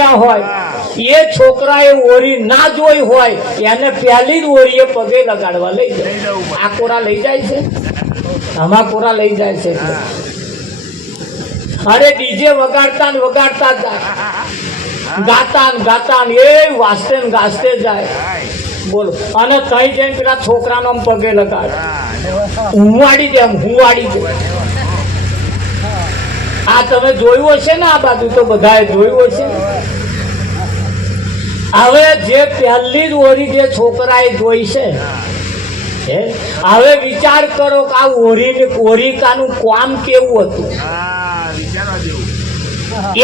હોય એ છોકરાએ ઓરી ના જોઈ હોય એને પહેલી જ ઓરીએ પગે લગાડવા લઈ જાય. આ કોરા લઈ જાય છે, આમાં કોરા લઈ જાય છે. અરે ડીજે વગાડતા ને વગાડતા જાય, ગાતા ને ગાતા ને એ વાસ્તે ને ગાસ્તે જાય. બોલો, અને તઈ જઈને પેલા છોકરાનો પગે લગાડે, હુંવાડી દે, હુંવાડી દે. આ તમે જોયું હશે ને, આ બાજુ તો બધાએ જોયું હશે. હવે જે પહેલી જ ઓરી જે છોકરાએ જોઈ છે, હવે વિચાર કરો કે આ ઓરિકાનું કામ કેવું હતું,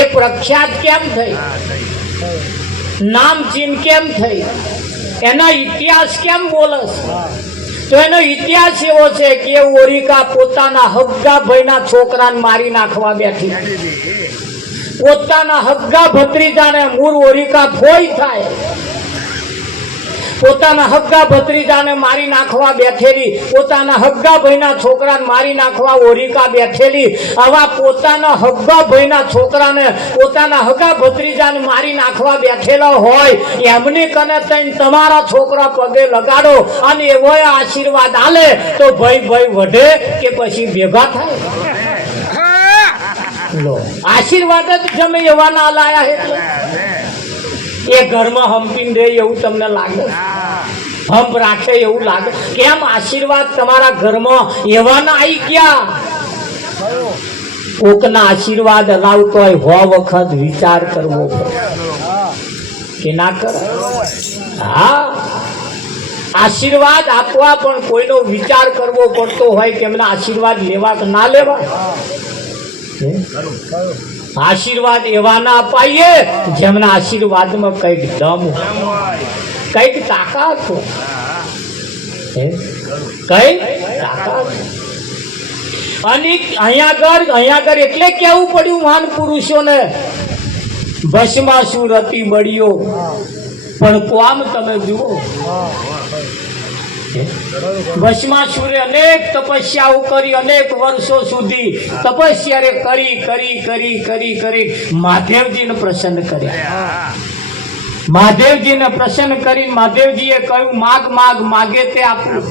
એ પ્રખ્યાત કેમ થઈ, નામ ચીન કેમ થઈ, એના ઇતિહાસ કેમ બોલસ? તો એનો ઇતિહાસ એવો છે કે ઓરિકા પોતાના હગ્ગા ભાઈના છોકરાને મારી નાખવા બેઠી. પોતાના હગ્ગા ભત્રીજાને મૂળ ઓરિકા ફોઈ થાય, પોતાના હગ્ગા ભત્રીજાને મારી નાખવા બેઠેલી, પોતાના હગ્ગા ભાઈના છોકરાને મારી નાખવા ઓરિકા બેઠેલી. આવા પોતાના હગ્ગા ભાઈના છોકરાને, પોતાના હગ્ગા ભત્રીજાને મારી નાખવા બેઠેલો હોય એમની કને તઈને તમારા છોકરા પગે લગાડો અને એવો આશીર્વાદ આલે તો ભાઈ ભાઈ વઢે કે પછી ભેગા થાય? લો, આશીર્વાદ જ તમે એવા ના લાયા એટલે એ ઘરમાં હંપીને રહે એવું તમને લાગે, હંપ રાખે એવું લાગે. કેમ આશીર્વાદ તમારા ઘરમાં એવા ના આવી ગયા? કોકના આશીર્વાદ લાવતો હોય હો વખત વિચાર કરવો પડે કે ના કરે. હા, આશીર્વાદ આપવા પણ કોઈનો વિચાર કરવો પડતો હોય કે એમના આશીર્વાદ લેવા કે ના લેવા. આશીર્વાદ એવા ના અપાઈએ જેમના આશીર્વાદમાં કઈક દમ, કઈક તાકાત, કઈ તાકાત. અને અહીંયા આગળ એટલે કેવું પડ્યું મહાન પુરુષોને, ભસ્માસુર અતિ બળ્યો પણ કોમ તમે જુઓ. ભસ્માસુરે અનેક તપસ્યાઓ કરી, અનેક વર્ષો સુધી તપસ્યા કરી કરી કરી કરી કરી મહાદેવજીને પ્રસન્ન કર્યા. મહાદેવજીને પ્રસન્ન કરી મહાદેવજીએ કહ્યું માગ માગ, માગે તે આપું.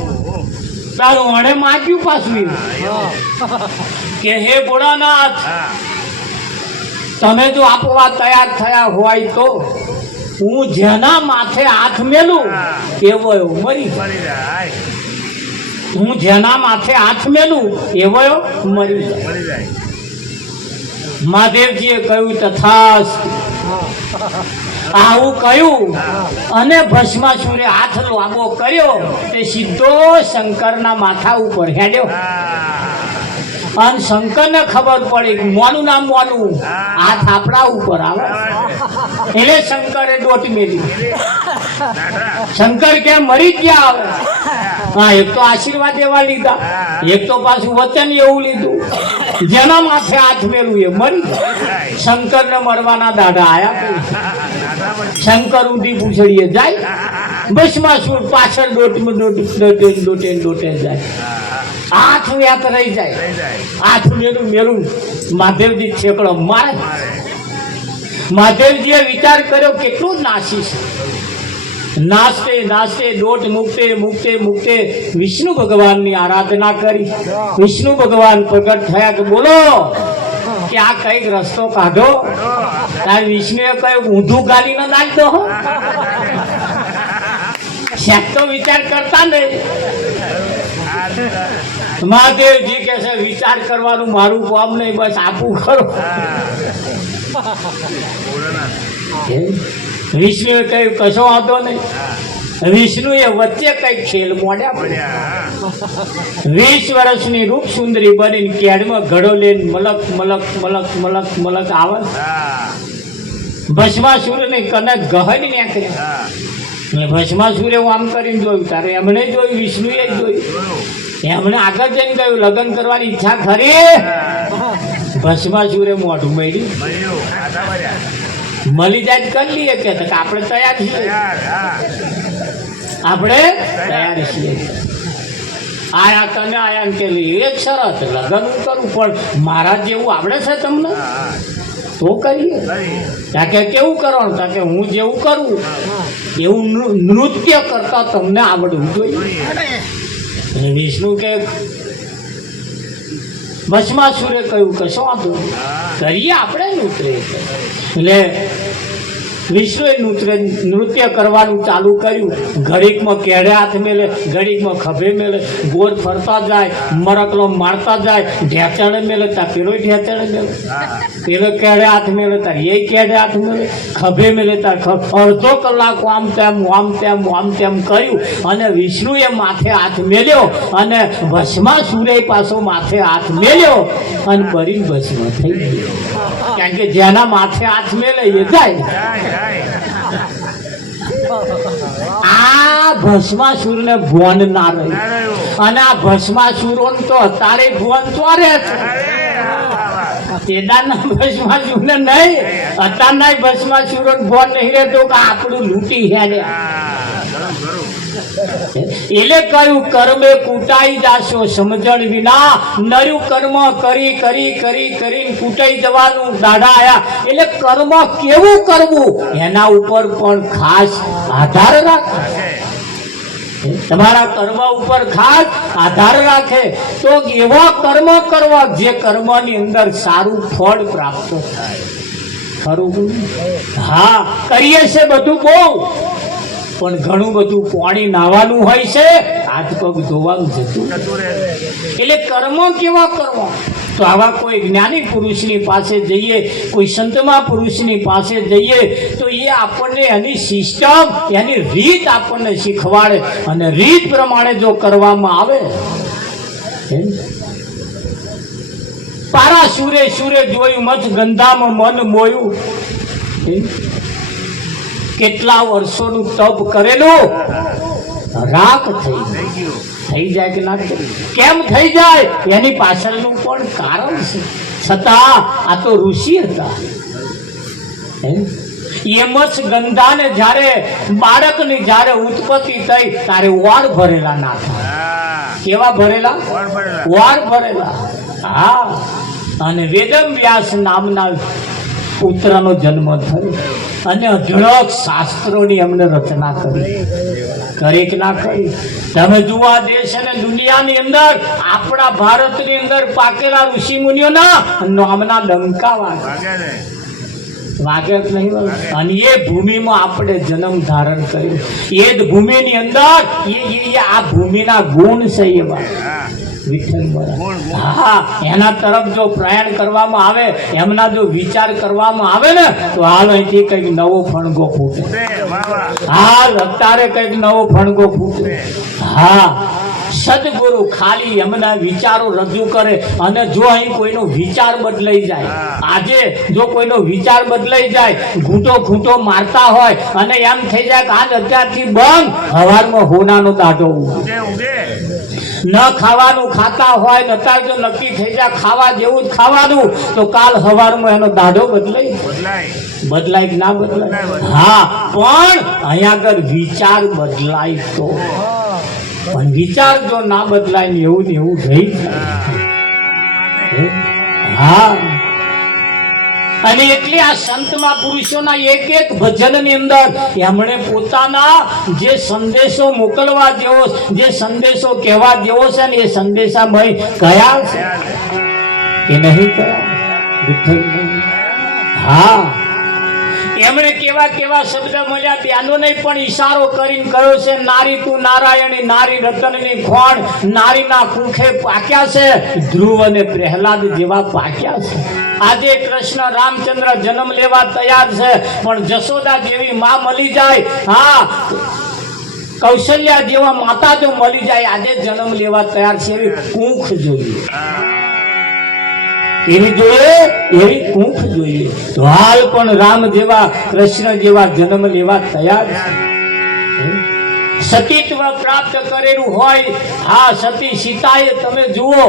તારું અણે માગ્યું પાછું કે હે ભોળાનાથ, તમે જો આપવા તૈયાર થયા હોય તો હું જેના માથે હાથ મેલું એવો મરી જાય. હું જેના માથે હાથ મેલું એવો મરી જાય. મહાદેવજીએ કહ્યું તથાસ્તુ. આવું કહ્યું અને ભસ્માસુરે હાથ લાંબો કર્યો તે સીધો શંકરના માથા ઉપર હેડ્યો. અને શંકરને ખબર પડી મોનું નામ મોનું, હાથ આપણા ઉપર આવે એટલે શંકરે દોટ મેલી. શંકર કેમ મરી ગયા? આવે હા, એક તો આશીર્વાદ એવા લીધા, એક તો પાછું વચન એવું લીધું જેના માથે હાથ મેળવું એ મરી જાય. શંકરને મરવાના દાડા આયા. શંકર ઊંધી પૂછડીએ જાય, ભસ્માસુર પાછળ દોટે જાય. હાથ વ્યાત રહી જાય, હાથ મેલું મહાદેવજી છેકડો મારે. મહાદેવજીએ વિચાર કર્યો કેટલું નાસીશ. નાચતે નાચતે દોટ મૂકતે મૂકતે મૂકતે વિષ્ણુ ભગવાનની આરાધના કરી. વિષ્ણુ ભગવાન પ્રગટ થયા કે બોલો કે આ કઈક રસ્તો કાઢો. ત્યારે વિષ્ણુએ કહ્યું ઊંધું ગાલી ન નાખતો. શેક તો વિચાર કરતા નહીં. મહાદેવજી કે છે વિચાર કરવાનું મારું કામ નહીં, બસ આપું ખરો. વિષ્ણુએ કહ્યું કશો વાંધો નહીં. વિષ્ણુએ વચ્ચે કઈક ખેલ મોડ્યા. 20 વર્ષની રૂપ સુંદરી બનીને કેડમાં ઘડો લઈને મલક મલક મલક મલક મલક આવે. ભસ્માસુરને કનક ગહરી નાખ્યા. ભસ્માસુરે આમ કરીને જોયું, તારે એમણે જોયું, વિષ્ણુએ જોયું. એમણે આગળ જઈને કહ્યું લગ્ન કરવાની ઈચ્છા ખરી? ભસ્માસુરે મોઢું મળ્યું, મળી જાય કરી લઈએ કે આપણે તૈયાર છીએ, આપણે તૈયાર છીએ. આયા તને આયા કે એક શરત, લગ્ન કરું પણ મારા જેવું આવડે છે તમને? તો કરીએ. ત્યાં કે કેવું કરવાનું? ત્યાં કે હું જેવું કરું એવું નૃત્ય કરતા તમને આવડવું જોઈએ. અને વિષ્ણુ કે ભસ્માસુરે કહ્યું કે શું વાંધો કરીએ આપણે નૃત્ય. એટલે વિષ્ણુએ નૃત્ય કરવાનું ચાલુ કર્યું. ઘડીકમાં કેળે હાથ મેલે, ઘડીકમાં ખભે મેલે, ગોળ ફરતા જાય, મરકલો મારતા જાય, ઢેચણે મેલે ત્યાં પેલો ઢેચણે મેલે, પેલો કેળે હાથ મેલે તાર એ કેળે હાથ મેલે, ખભે મેલે તાર અડધો કલાક આમ તેમ કર્યું. અને વિષ્ણુએ માથે હાથ મેલ્યો અને ભસ્માસુરે પાછો માથે હાથ મેલ્યો અને પરી ભસ્મ થઈ ગયો. કારણ કે જેના માથે હાથ મેલે એ જાય. આ ભસ્માસુર ને ભોન ના રહ્યું. અને આ ભસ્માસુરો તો અત્યારે ભોન ચોરે તેદાના ભસ્માસુર ને નહીં, અત્યારના ભસ્માસુરો ભોન નહીં રહેતો કે આપણું લૂંટી હેડે. એટલે કહ્યું કર્મે કૂટાઈ જાશો સમજણ વિના. નરું કર્મ કરી કરી કરી કરીને કૂટાઈ જવાનું દાડા આયા. એટલે કર્મ કેવું કરવું એના ઉપર પણ ખાસ આધાર રાખે. તમારા કર્મ ઉપર ખાસ આધાર રાખે તો એવા કર્મ કરવા જે કર્મની અંદર સારું ફળ પ્રાપ્ત થાય. ખરું? હા, કરીએ છે બધું બહુ, પણ ઘણું બધું પાણી નાવાનું હોય છે, હાથ પગ ધોવાનું જતું. એટલે કર્મ કેવા કરવા? તો આવા કોઈ જ્ઞાની પુરુષની પાસે જઈએ, કોઈ સંતમા પુરુષની પાસે જઈએ તો એ આપણને એની સિસ્ટમ, એની રીત આપણને શીખવાડે. અને રીત પ્રમાણે જો કરવામાં આવે. પારા સુરે જોયું, મત ગંધામાં મન મોયું. કેટલા વર્ષોનું તપ કરેલું રાખ થઈ જાય કે ના? કેમ થઈ જાય એની પાછળનું પણ કારણ છે. છતાં આ તો ઋષિ હતા. એમ જ ગંધાને જ્યારે બાળકની જ્યારે ઉત્પત્તિ થઈ ત્યારે વાર ભરેલા ના થાય. કેવા ભરેલા? વાર ભરેલા. હા. અને વેદમ વ્યાસ નામના પુત્રનો જન્મ થયો અને અઢળક શાસ્ત્રોની અમને રચના કરી કે ના કરી? તમે જુઓ આ દેશ અને દુનિયાની અંદર આપણા ભારતની અંદર પાકેલા ઋષિ મુનિઓના નામના ડંકા વાગે જ નહીં. અને એ ભૂમિમાં આપણે જન્મ ધારણ કર્યો. એ જ ભૂમિની અંદર આ ભૂમિના ગુણ છે એવા. હા, એના તરફ જો પ્રયાણ કરવામાં આવે, એમના જો વિચાર કરવામાં આવે ને તો હાલ અહીંથી કઈક નવો ફણગો ફૂટે. હાલ અત્યારે કઈક નવો ફણગો ફૂટે. હા, સદગુરુ ખાલી એમના વિચારો રજૂ કરે. અને જો અહીં કોઈનો વિચાર બદલાઈ જાય, આજે જો કોઈનો વિચાર બદલાઈ જાય, ઘૂંટો મારતા હોય અને એમ થઈ જાય કે આજ અત્યારથી બંધ, હવારમાં હોનાનો દાઢો ન ખાવાનું ખાતા હોય ને અત્યારે જો નક્કી થઈ જાય ખાવા જેવું જ ખાવાનું, તો કાલ સવારમાં એનો દાઢો બદલાય કે ના બદલાય? હા, પણ અહીંયા આગળ વિચાર બદલાય તો. પણ વિચાર જો ના બદલાય ને એવું રહી જાય. હા, અને એટલે આ સંતમાં પુરુષોના એક ભજનની અંદર એમણે પોતાના જે સંદેશો મોકલવા જેવો, જે સંદેશો કહેવા જેવો છે ને એ સંદેશામય કયા છે કે નહીં કયા? હા, એમણે કેવા શબ્દ મળ્યા ત્યાંનો પણ ઈશારો કરીને કહ્યો છે. નારી તું નારાયણી, નારી રતનની ખોણ, નારીના કુખે પાક્યા છે, ધ્રુવ અને પ્રહલાદ જેવા પાક્યા છે. આજે કૃષ્ણ રામચંદ્ર જન્મ લેવા તૈયાર છે, પણ જશોદા જેવી માં મળી જાય, હા, કૌશલ્યા જેવા માતા જો મળી જાય, આજે જન્મ લેવા તૈયાર છે. એવી કુખ જોઈએ, એવી કુખ જોઈએ. તો હાલ પણ રામ જેવા, કૃષ્ણ જેવા જન્મ લેવા તૈયાર છે. સતીત્વ પ્રાપ્ત કરેલું હોય. હા, સતી સીતાએ તમે જુઓ,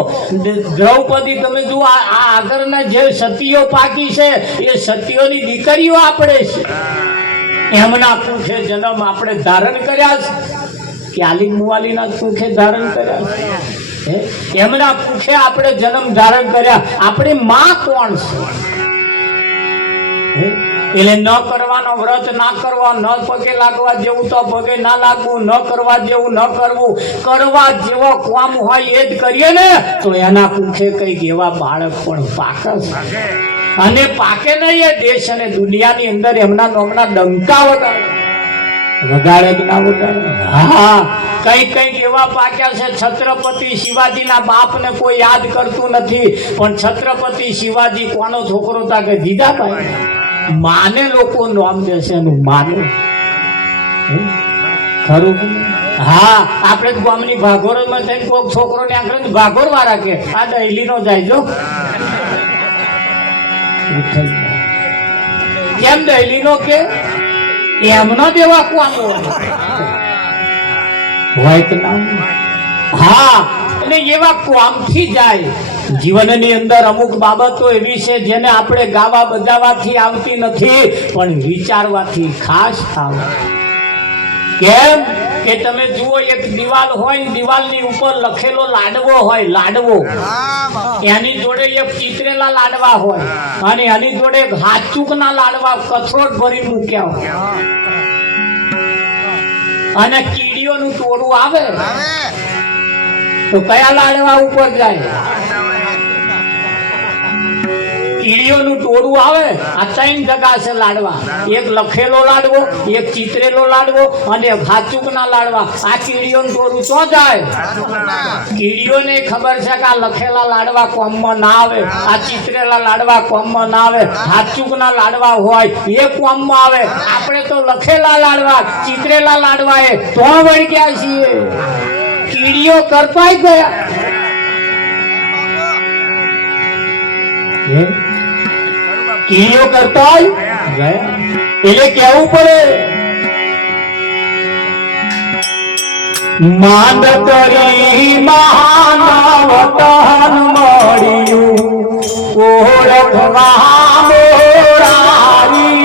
દ્રૌપદી તમે જુઓ, આ આગળના જે સતીઓ પાકી છે એ સતીઓની દીકરીઓ આપણે છે. એમના કુખે જન્મ આપણે ધારણ કર્યા છે કે આલી મુવાલીના કુખે ધારણ કર્યા છે? એમના કુખે આપણે જન્મ ધારણ કર્યા. આપણી માં કોણ છે? એટલે ન કરવાનો વ્રત ના કરવા, ન પગે લાગવા જેવું તો પગે ના લાગવું, ન કરવા જેવું ન કરવું, કરવા જેવો કામ હોય એ જ કરીએ ને તો એના કુખે કઈક એવા બાળક પણ પાકે છે. અને પાકે નહીં એ દેશ અને દુનિયાની અંદર એમના નામના ડંકા વગાડે કે ના વગાડે? હા, કઈક એવા પાક્યા છે. છત્રપતિ શિવાજીના બાપને કોઈ યાદ કરતું નથી, પણ છત્રપતિ શિવાજી કોનો છોકરો હતા કે જીજાભાઈ? માને લોકો નામ દેશે એનું માને ખરું કે નહીં? હા, આપણે ગામની ભાગોરમાં થઈને કોઈક છોકરોને આંકડે ભાગોર વાળા કે આ દહેલી નો જાય જો કેમ દહેલી નો કે એમનો દેવા કોણ હોય કે ના? હા, અને એવા કોમથી જાય. જીવનની અંદર અમુક બાબતો એવી છે જેને આપણે ગાવા બજાવવાથી આવતી નથી, પણ વિચારવાથી ખાસ આવે. કેમ કે તમે જુઓ, એક દિવાલ હોય, દિવાલની ઉપર લખેલો લાડવો હોય, લાડવો, એની જોડે એક ચિતરેલા લાડવા હોય, અને એની જોડે એક હાચુકના લાડવા કથરોટ ભરી મૂક્યા હોય, અને કીડીઓનું ટોળું આવે તો કયા લાડવા ઉપર જાય? કીડીઓનું ટોળું આવે. આ 3 જગા છે લાડવા, એક લખેલો લાડવો, એક ચિતરેલો લાડવો અને એક હાચુકના લાડવા. આ કીડીઓનું ટોળું તો જાય. કીડીઓને ખબર છે કે આ લખેલા લાડવા કોમમાં ના આવે, આ ચિતરેલા લાડવા કોમમાં ના આવે, હાચુકના લાડવા હોય એ કોમમાં આવે. આપણે તો લખેલા લાડવા, ચિતરેલા લાડવા એ તો વળી ગયા છીએ. કીડીઓ કરતા ગયા. કીડીઓ કરતા ગયા એટલે કેવું પડે, માંડ કરી મહાનવતન મળ્યું ઓળખવા મોરારી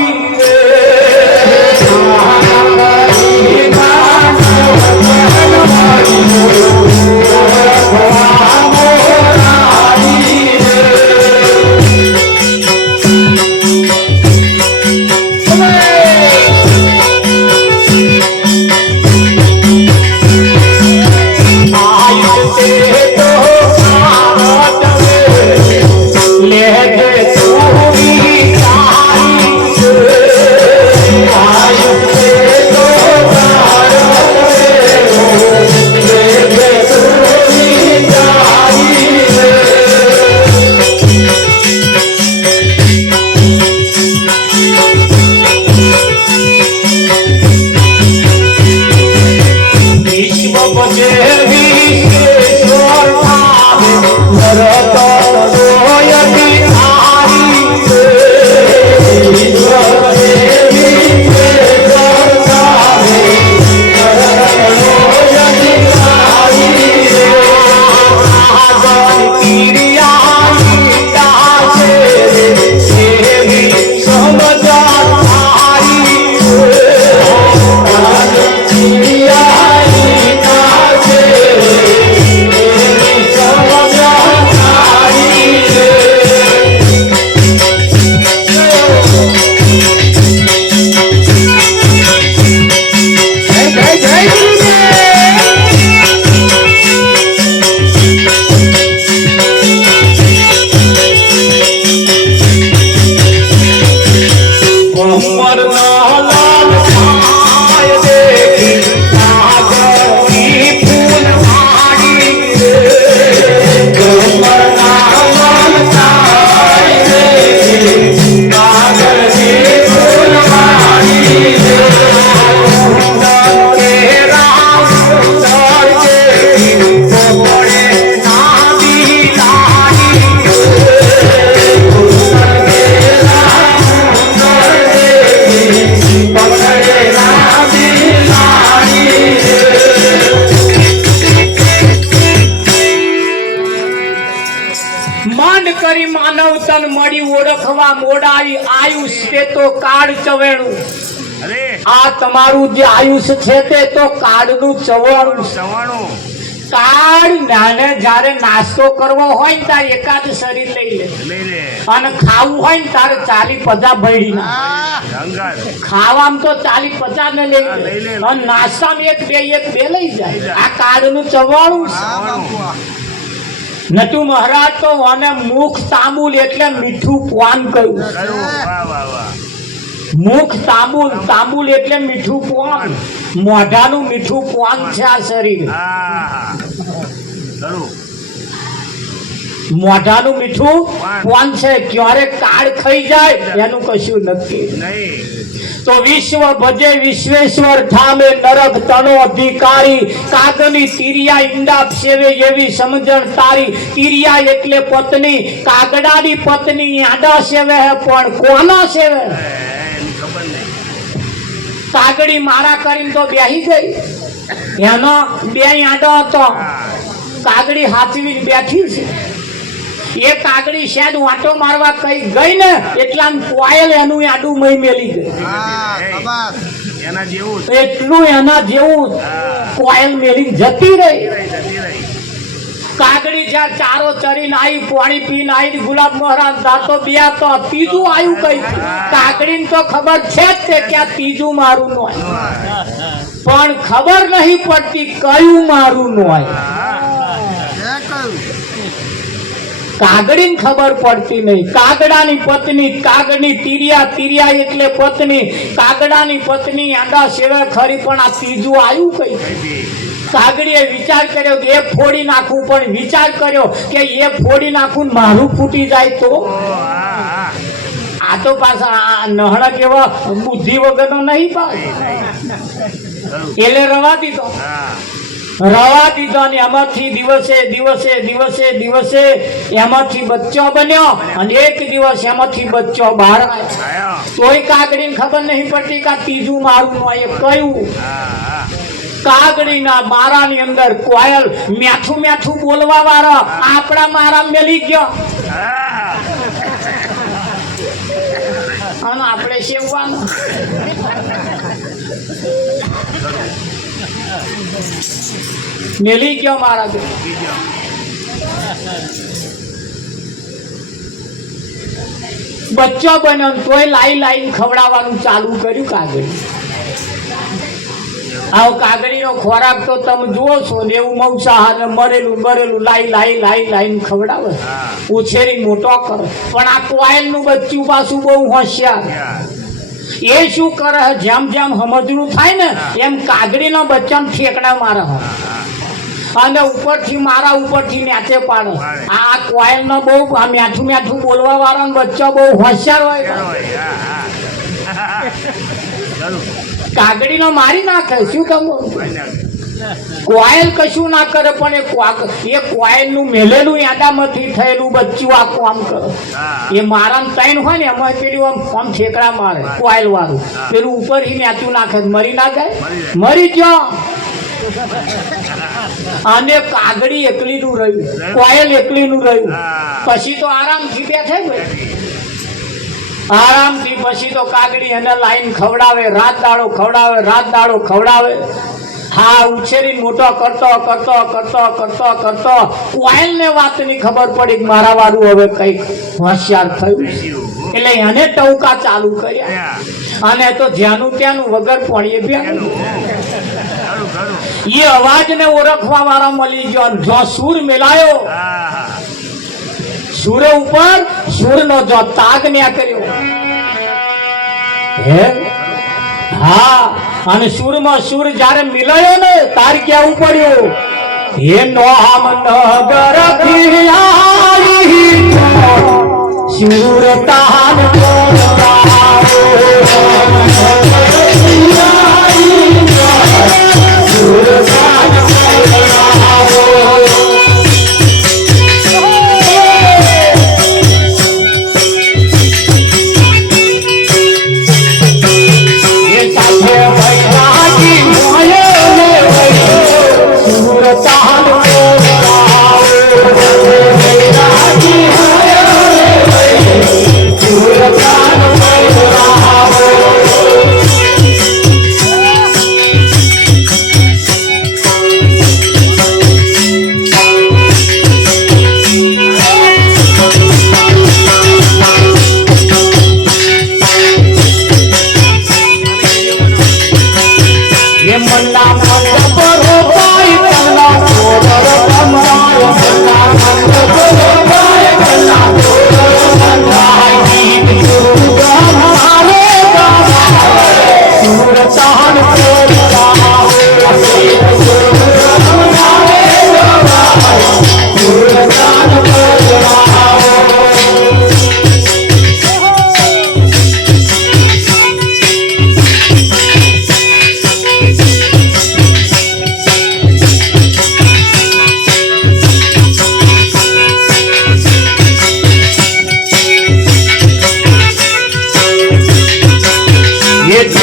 કરી માનવ તન મળી ઓળખવા મોડાઈ આયુષ તે તો કાળ ચવેણું. આ તમારું જે આયુષ છે તે તો કાળનું ચવાણું. કાળ નાને જ્યારે નાસ્તો કરવો હોય ને તારે એકાદ શરીર લઈ લે અને ખાવું હોય ને તારે 40-50 ભેડી ના ખાવામાં તો 40-50 ને લઈ લે અને નાસ્તામાં એક બે લઈ જાય. આ કાળ નું ચવાણું નતું મહારાજ તો અને મુખ તાંબુલ એટલે મીઠું પાન કહ્યું. મુખ તાંબુલ એટલે મીઠું પાન, મોઢાનું મીઠું પાન છે આ શરીર. મોઢાનું મીઠું પાન છે. ક્યારે કાળ ખાઈ જાય એનું કશું નક્કી તો વિશ્વ ભજે વિશ્વેશ્વર ઠામે નરક તણો અધિકારી કાગની તીરિયા ઈંડા સેવે એવી સમજણ તારી. તીરિયા એટલે પત્ની, કાગડાની પત્ની આડા સેવે પણ કોના સેવે? કાગડી મારા કરીને તો બેહી ગઈ, એનો બે આડો હતો, કાગડી હાથવી બેઠી છે. એ કાગડી શાયદ વાંટો મારવા કઈ ગઈ ને એટલા કોયલ એનું આડું મહી મેલી ગઈ. એટલું એના જેવું કોયલ મેલી જતી રહી. કાગડી જ્યાં ચારો ચરીને આવી, પાણી પીને આવી, ગુલાબ મહારાજ દાંતો બે તો ત્રીજું આવ્યું કઈ. કાગડીને તો ખબર છે જ તે કે આ ત્રીજું મારું નો પણ ખબર નહીં પડતી કયું મારું નો. કાગડીને ખબર પડતી નહીં. કાગડાની પત્ની, કાગની તીરિયા એટલે પત્ની, કાગડાની પત્ની આંડા સેવા ખરી પણ આ ત્રીજું આવ્યું કઈ. કાગડીએ વિચાર કર્યો કે એ ફોડી નાખું, પણ વિચાર કર્યો કે એ ફોડી નાખું મારું ફૂટી જાય તો. આ તો પાછા નહણા કેવા બુદ્ધિ વગરનો નહીં પાસ. એટલે રવા દીધો ને એમાંથી દિવસે એમાંથી બચ્ચો બન્યો અને એક દિવસ એમાંથી બચ્ચો બહાર આવ્યો. તોય કાગડીને ખબર નહીં પડતી કે ત્રીજું મારું નો એ કયું. કાગડીના મારાની અંદર કોયલ મેઠું બોલવા વાળો આપણા મારા મેલી ગયો અને આપણે સેવવાનું. મેલી ગયો મારા બચ્ચો બન્યો તોય લાઈન ખવડાવવાનું ચાલુ કર્યું. કાગડી આવો કાગડીનો ખોરાક તો તમે જુઓ છો ને એવું મૌસાહાર ને મરેલું લાઈ ખવડાવે, ઉછેરી મોટો કરે. પણ આ કોયલ નું બચ્ચું પાછું બહુ હોશિયાર. એ શું કરે જેમ સમજણું થાય ને એમ કાગડીના બચ્ચાને ઠેકડા મારે અને ઉપરથી નેચે પાડે. આ કોયલ નો બહુ મેઠું બોલવા વાળા બચ્ચા બહુ હોશિયાર હોય. કાગડીનો મારી નાખે. શું કહું? કોયલ કશું ના કરે પણ એ કોયલ નું મેલેલું યાદામાંથી થયેલું બચ્ચું આ કામ કરે. એ મારા ત્રણ હોય ને એમાં પેલું આમ ઠેકડા મારે કોયલ વાળું, પેલું ઉપરથી નેચું નાખે. મરી ના જાય? મરી ગયો. અને કાગડી એકલીનું રહ્યું, કોયલ એકલીનું રહ્યું. પછી તો આરામથી બેઠે ભાઈ, આરામથી. પછી તો કાગડી એને લાઈન ખવડાવે, રાત દાડો ખવડાવે. હા, ઉછેરી મોટો કરતો કોયલ ને વાત ની ખબર પડી કે મારા વાળું હવે કઈક હોશિયાર થયું. એટલે એને ટવકા ચાલુ કર્યા અને તો જ્યાંનું ત્યાંનું વગર પાણીએ બેઠું. એ અવાજ ને ઓળખવા વાળા મળી ગયો. જો સૂર મેલાયો, સૂર ઉપર સૂરનો જો તાગ ન્યા કર્યો. હા, અને સૂરમાં સૂર જયારે મિલાયો ને તાર ક્યાં પડ્યો. હે નોહમ નગર સૂર તાન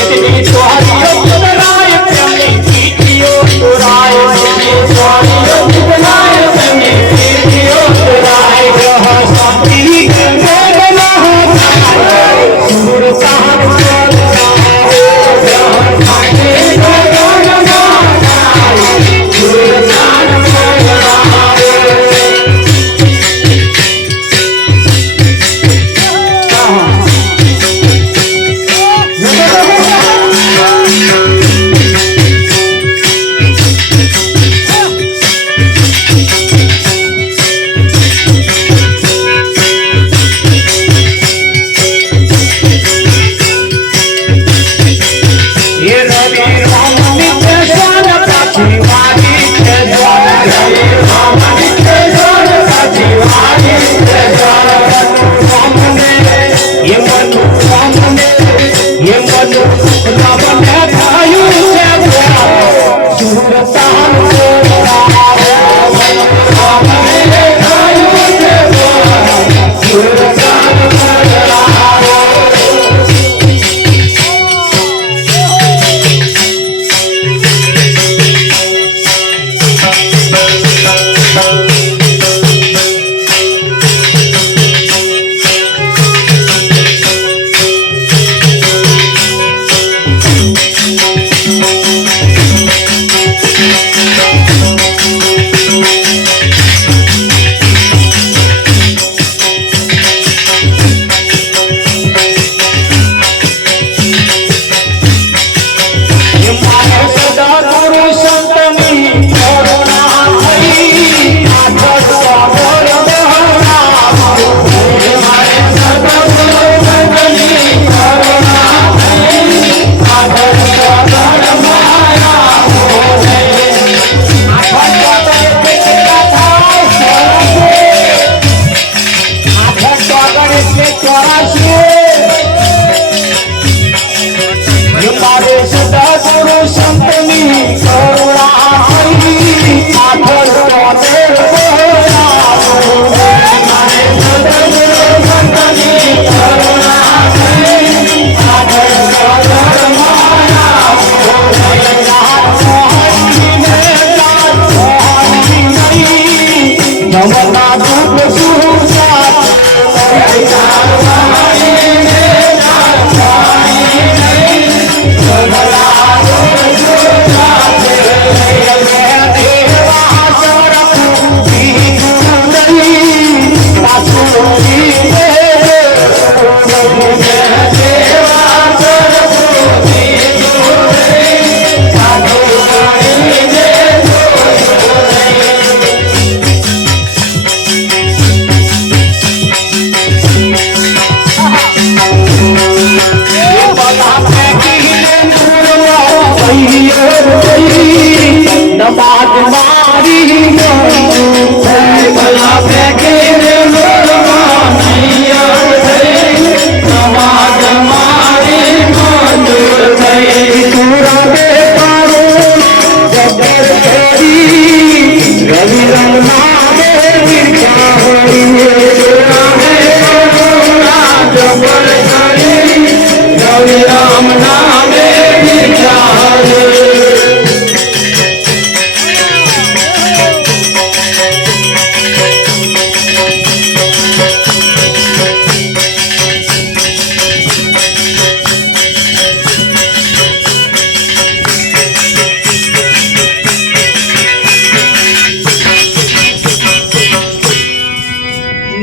જેટલી ચોરીઓ ઉતરાય તેમની ચીઠીઓ ઉતરાય, જેટલી ચોરીઓ ઉતરાય તેમની ચીઠીઓ ઉતરાય. ગ્રહ શાંતિ ગગન હરાય, સુરતાન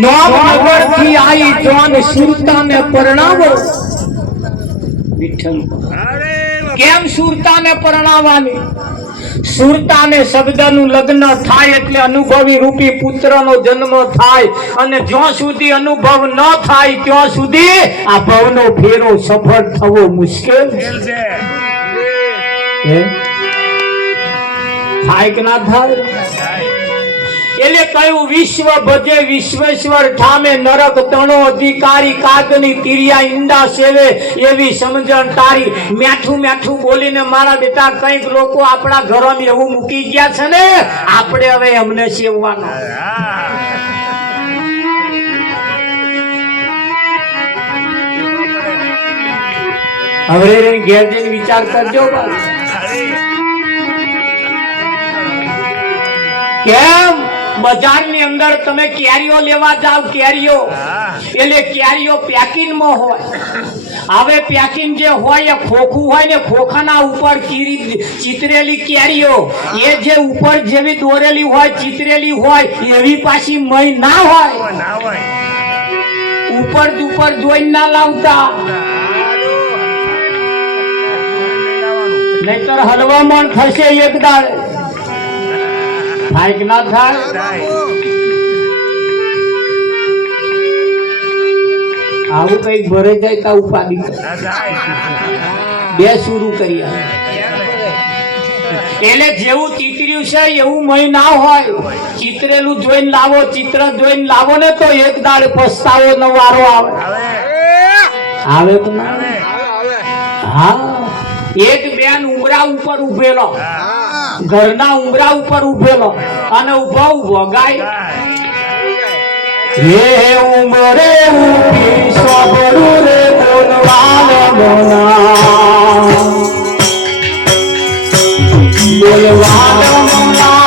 નોમનગરથી આઈ જોન સુરતાને પરણાવો. વિઠ્ઠલ કેમ સુરતાને પરણાવવાની? સુરતાને શબ્દનું લગ્ન થાય એટલે અનુભવી રૂપી પુત્રનો જન્મ થાય, અને જ્યાં સુધી અનુભવ ન થાય ત્યાં સુધી આ ભવનો ફેરો સફળ થવો મુશ્કેલ છે. થાય કે ના થાય? એટલે કયું વિશ્વ ભજે વિશ્વેશ્વર ઠામે, નરક તણો અધિકારી, કાગની તિરિયા ઈંડા સેવે એવી સમજણ તારી. મેઠું મેઠું બોલીને મારા બેટા કઈક લોકો આપણા ઘરોમાં એવું મૂકી ગયા છે ને, આપણે હવે એમને સેવવાનો. હવે ઘેર જઈને વિચાર કરજો બાપ. કેમ બજારની અંદર તમે કેરીઓ લેવા જાવ, કેરીઓ એટલે કેરીઓ પેકિંગ માં હોય. હવે પેકિંગ જે હોય એ ખોખું હોય ને, ખોખાના ઉપર ચિતરેલી કેરીઓ એ જે ઉપર જેવી દોરેલી હોય, ચિતરેલી હોય એવી પાછી મય ના હોય. ઉપર જોઈને ના લાવતા, નહીતર હલવામણ થશે એક દાડે. થાય કે ના થાય? આવું કઈક ભરે જાય તો ઉપાડી બે શરૂ કરી. એટલે જેવું ચિતર્યું છે એવું મય ના હોય. ચિતરેલું જોઈને લાવો, ચિત્ર જોઈને લાવો ને તો એક દાડે પસ્તાવો નો વારો આવે. આવે તો ના? હા, એક બેન ઉમરા ઉપર ઉભેલો, ઘરના ઉમરા ઉપર ઉભેલો અને ઉભો ગાય, હે ઉમરે ઉભી સોબરું રે બોલવાને મોના, બોલવાને મોના,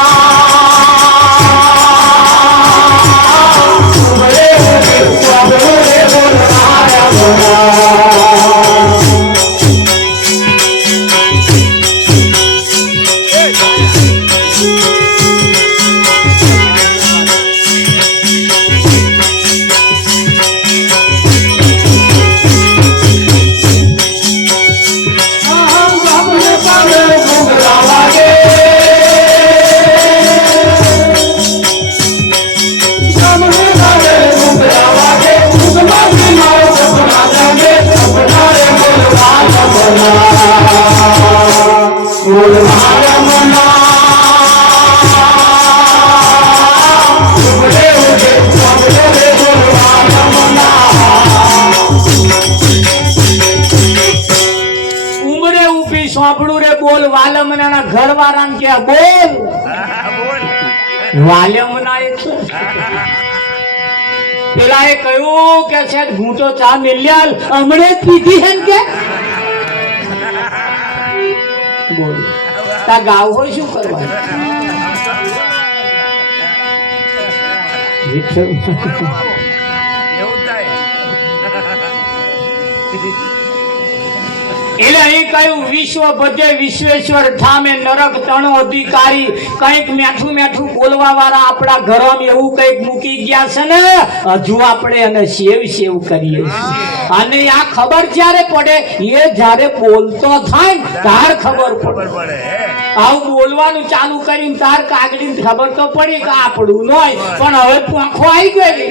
ઉમરે ઉભી સોબરું રે બોલવાને મોના. સાંભળું રે બોલ વાલમના ઘર વાળાને કે બોલ વાલમના. પેલા એ કહ્યું કે છે ઘૂંટો ચા મિલ્યાલ હમણે જ પીધી હે કે બોલ તા ગાવ હોય શું કરવાનું? એટલે અહીં કહ્યું વિશ્વ બધે વિશ્વેશ્વર ઠામે નરક તણો અધિકારી. કઈક મેઠું મેઠું બોલવા વાળા આપણા ઘરમાં એવું કઈક મૂકી ગયા છે ને, હજુ આપણે એને સેવ કરીએ. અને આ ખબર જ્યારે પડે એ જ્યારે બોલતો થાય તાર ખબર પડે. આવું બોલવાનું ચાલુ કર્યું તાર કાગડી ખબર તો પડી કે આપણું નોય, પણ હવે પાંખો આવી ગઈ.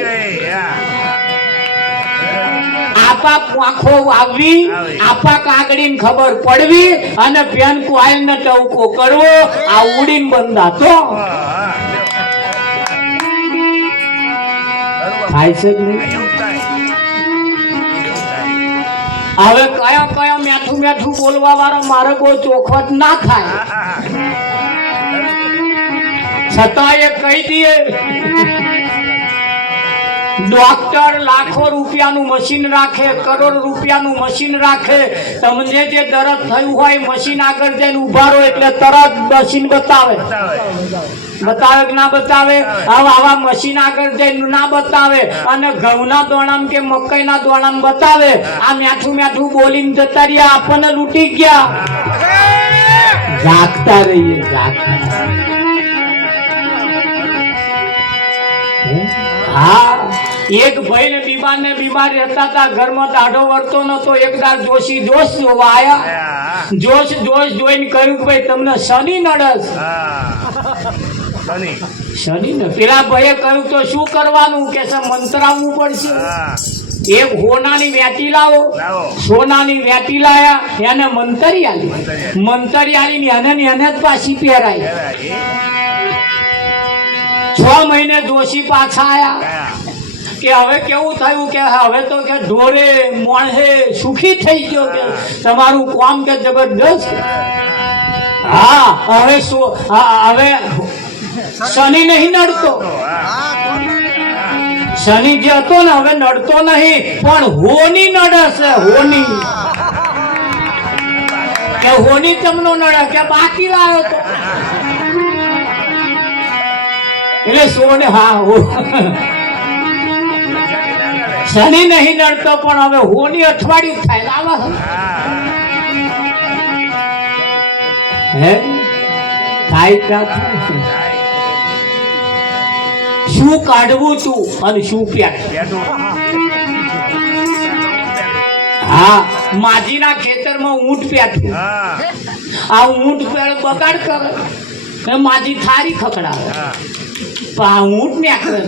આપા પાંખો આવી, આપા કાગડીને ખબર પડવી અને પેન કોઈલ ને ટવકો કરવો, આ ઉડીને બંધાતો થાય છે કે નહીં? હવે કયા મેઠું બોલવા વાળો મારે કોઈ ચોખવટ ના થાય, છતાં એ કહી દે. ડોક્ટર લાખો રૂપિયાનું મશીન રાખે, કરોડ રૂપિયાનું મશીન રાખે. તમને જે દર્દ થયું હોય મશીન આગળ જઈને ઉભા રહો એટલે તરત મશીન બતાવે. બતાવે કે ના બતાવે? આવા મશીન આગળ જઈને ના બતાવે અને ઘઉંના દોણામ કે મકાઈના દોણામ બતાવે. આ મેઠું બોલીને જતા રહ્યા, આપણને લૂંટી ગયા. જાગતા રહીએ, જાગતા. હા, એક ભાઈ ને બીમાર રહેતા હતા, ઘરમાં દાઢો વળતો નતો. એક દાડ જોશી જોશ જોવા આયા. જોશ જોઈને કહ્યું કે ભાઈ તમને શનિ નડસ. શનિ ને પેલા ભાઈએ કહ્યું તો શું કરવાનું? કે મંત્રાવવું પડશે. એક હોનાની વેટી લાવો. સોનાની વેટી લાયા, એને મંતરી આલી એને જ પાછી પહેરાય. 6 મહિને દોષી પાછા આયા કે હવે કેવું થયું? કે હવે તો કે ઢોરે મોણસે સુખી થઈ ગયો, કે તમારું કામ કે જબરદસ્ત. હા, હવે શનિ નહીં નડતો. શનિ જે હતો ને હવે નડતો નહીં, પણ હોની નડે છે. હોની હોની તમનો નડે કે બાકી લાવ્યો તો એટલે સોને હા હો શનિ નહીં નડતો પણ હવે હોની અઠવાડિયું થાય લાવા હે થાય ક્યાં શું કાઢવું તું અને શું પ્યાટ હા માજીના ખેતરમાં ઊંટ પ્યાઠું આ ઊંટ બગાડ કરે માજી થારી ખકડાવે પણ આ ઊંટ ને આખરે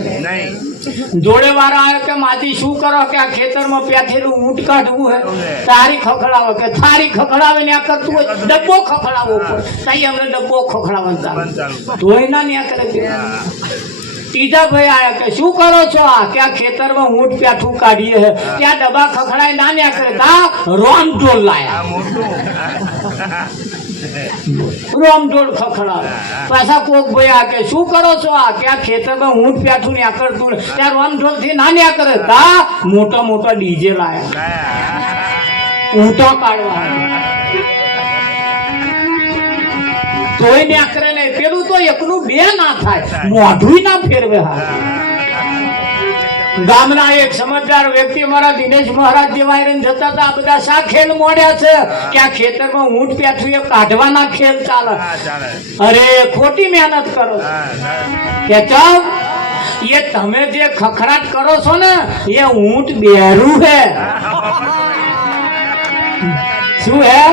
જોડે વાળા આવે કે માજી શું કરો કે આ ખેતરમાં પ્યાઠેલું ઊંટ કાઢવું હે તારી ખખડાવે કે થારી ખખડાવે ને આ કરતું હોય ડબ્બો ખખડાવવો પડે તઈ અમને ડબ્બો ખખડાવવાનું તોય ના ન્યા કરે ત્રીજા ભાઈ આયા કે શું કરો છો આ કે આ ખેતરમાં ઊંટ પ્યાઠું કાઢીએ હે ત્યાં ડબ્બા ખખડાય ના ન્યા કરે તા રોમઢોલ લાયા રોમઢોલ ખખડાવે પાછા કોક ભાઈ આ કે શું કરો છો આ કે આ ખેતરમાં ઊંટ પ્યાઠું ન્યા કરતું ત્યાં રોમઢોલ થી ના ન્યા કરે તા મોટા મોટા ડીજે લાયા ઊંટો કાઢવા તોય ને આખરે નહીં પેલું તો એકલું બે ના થાય મોઢું ના ફેરવે ગામના એક સમજદાર વ્યક્તિ અમારા દિનેશ મહારાજ જેવા જતા હતા આ બધા શા ખેલ મોડ્યા છે કે આ ખેતરમાં ઊંટ પ્યાઠું એ કાઢવાના ખેલ ચાલે અરે ખોટી મહેનત કરો કે ચાલ એ તમે જે ખખડાટ કરો છો ને એ ઊંટ બેરું હે શું હે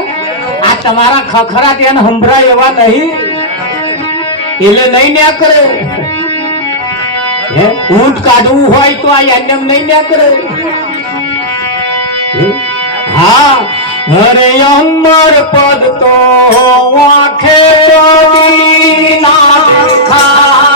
આ તમારા ખખરાટ એને સંભળાય એવા નહીં એટલે નહીં ન્યા કરે ઊંટ કાઢવું હોય તો આ એમ નહીં ન્યા કરે હા અરે અમર પદ તો આંખે ના દેખા